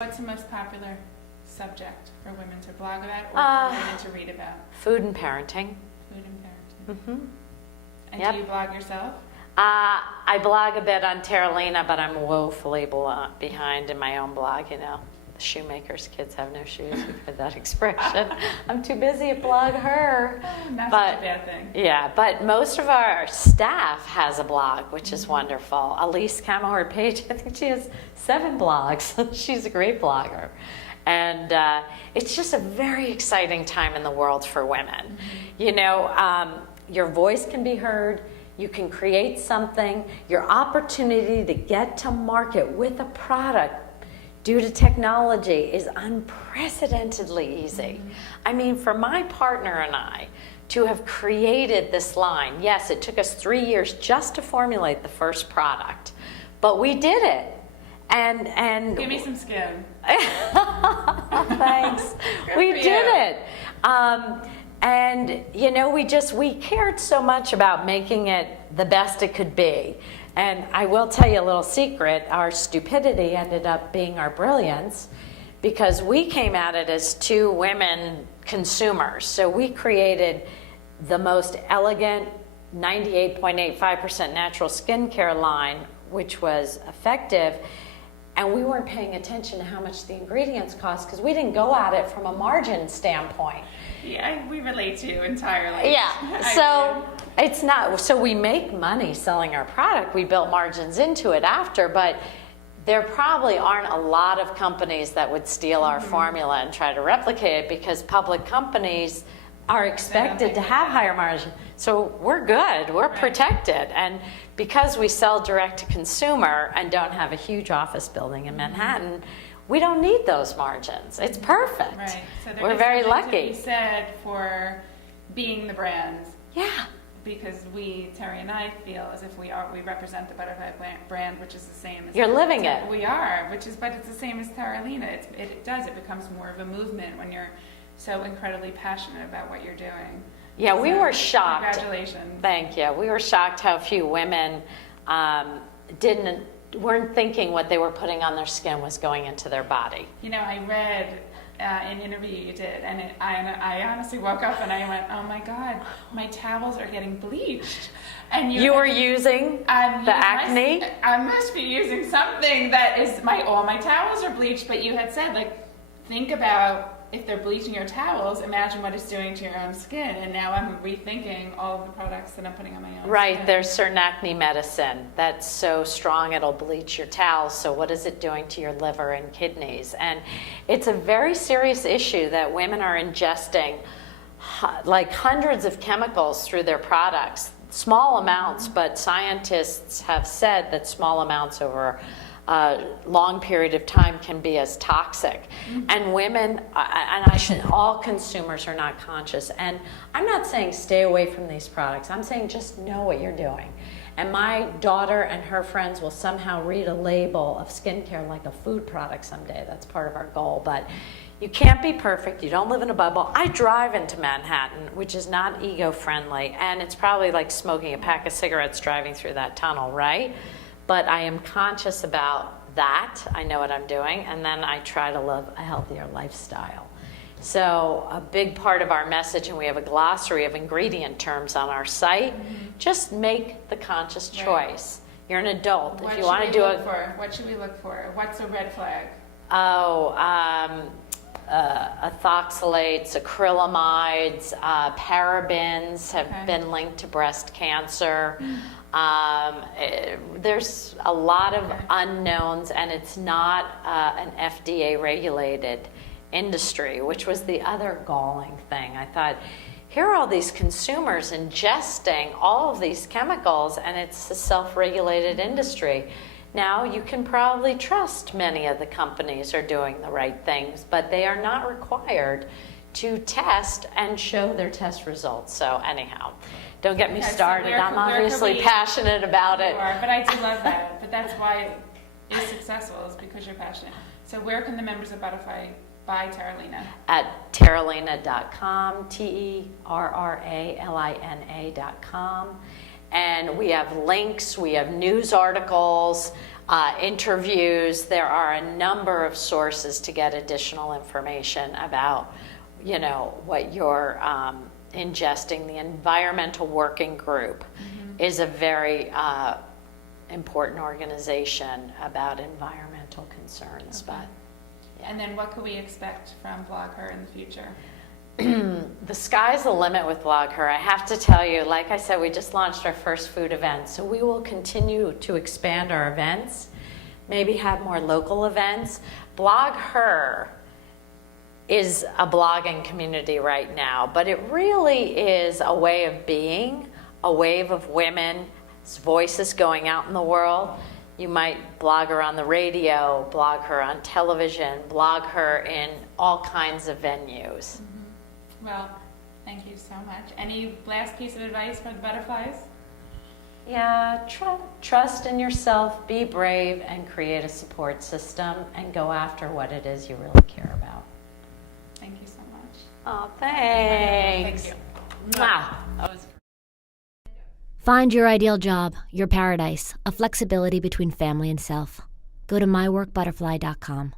What's the most popular subject for women to blog about or for women to read about? Food and parenting. Food and parenting. Mm-hmm. And Yep. do you blog yourself? I blog a bit on Terralina, but I'm woefully behind in my own blog, you know. The shoemaker's kids have no shoes. We've heard that expression. I'm too busy to blog her. Not But- such a bad thing. Yeah, but most of our staff has a blog, which is wonderful. Elise Camahort Page, I think she has 7 blogs. She's a great blogger. And it's just a very exciting time in the world for women. You know, your voice can be heard. You can create something. Your opportunity to get to market with a product due to technology is unprecedentedly easy. I mean, for my partner and I to have created this line, yes, it took us 3 years just to formulate the first product, but we did it. And Give me some skin. thanks. We did it. And you know, we cared so much about making it the best it could be. And I will tell you a little secret, our stupidity ended up being our brilliance, because we came at it as 2 women consumers. So we created the most elegant 98.85% natural skincare line, which was effective. And we weren't paying attention to how much the ingredients cost, because we didn't go at it from a margin standpoint. Yeah, we relate to you entirely. Yeah, so it's not, so we make money selling our product. We built margins into it after, but there probably aren't a lot of companies that would steal our formula and try to replicate it, because public companies are expected to have higher margin. So we're good, we're protected. And because we sell direct to consumer and don't have a huge office building in Manhattan, we don't need those margins. It's perfect. Right. So We're very lucky. To be said for being the brand. Yeah. Because we, Terry and I, feel as if we represent the Butterfly brand, which is the same as... You're living it. We are, but it's the same as Terralina. It becomes more of a movement when you're so incredibly passionate about what you're doing. Yeah, So, we were shocked. Congratulations. Thank you. We were shocked how few women weren't thinking what they were putting on their skin was going into their body. You know, I read an interview you did, and I honestly woke up and I went, oh my God, my towels are getting bleached. And You were using the acne? I must be using something that is, all my towels are bleached, but you had said, like, think about if they're bleaching your towels, imagine what it's doing to your own skin. And now I'm rethinking all of the products that I'm putting on my own Right, skin. there's certain acne medicine that's so strong it'll bleach your towels. So what is it doing to your liver and kidneys? And it's a very serious issue that women are ingesting like hundreds of chemicals through their products. Small amounts, but scientists have said that small amounts over a long period of time can be as toxic. And women, all consumers are not conscious. And I'm not saying stay away from these products. I'm saying just know what you're doing. And my daughter and her friends will somehow read a label of skincare like a food product someday. That's part of our goal. But you can't be perfect. You don't live in a bubble. I drive into Manhattan, which is not ego-friendly. And it's probably like smoking a pack of cigarettes driving through that tunnel, right? But I am conscious about that. I know what I'm doing. And then I try to live a healthier lifestyle. So a big part of our message, and we have a glossary of ingredient terms on our site, just make the conscious choice. You're an adult. What If you want to do What should we look for? What's a red flag? Ethoxylates, acrylamides, parabens have been linked to breast cancer. There's a lot of unknowns, and it's not an FDA regulated industry, which was the other galling thing. I thought, here are all these consumers ingesting all of these chemicals, and it's a self-regulated industry. Now you can probably trust many of the companies are doing the right things, but they are not required to test and show their test results. So anyhow, don't get me started. I'm obviously passionate about it. You are, but I do love that. But that's why you're successful, is because you're passionate. So where can the members of Butterfly buy Terralina? At terralina.com, terralina.com. And we have links, we have news articles, interviews. There are a number of sources to get additional information about, what you're ingesting. The Environmental Working Group is a very important organization about environmental concerns. Okay. But And then what could we expect from Blogger in the future? the sky's the limit with Blogger. I have to tell you, like I said, we just launched our first food event, so we will continue to expand our events, maybe have more local events. Blogger is a blogging community right now, but it really is a way of being, a wave of women's voices going out in the world. You might blog her on the radio, blog her on television, blog her in all kinds of venues. Well, thank you so much. Any last piece of advice for the butterflies? Yeah, trust in yourself, be brave, and create a support system, and go after what it is you really care about. Thank you so much. Oh, thanks. Thank you. Mwah. That was Find your ideal job, your paradise, a flexibility between family and self. Go to myworkbutterfly.com.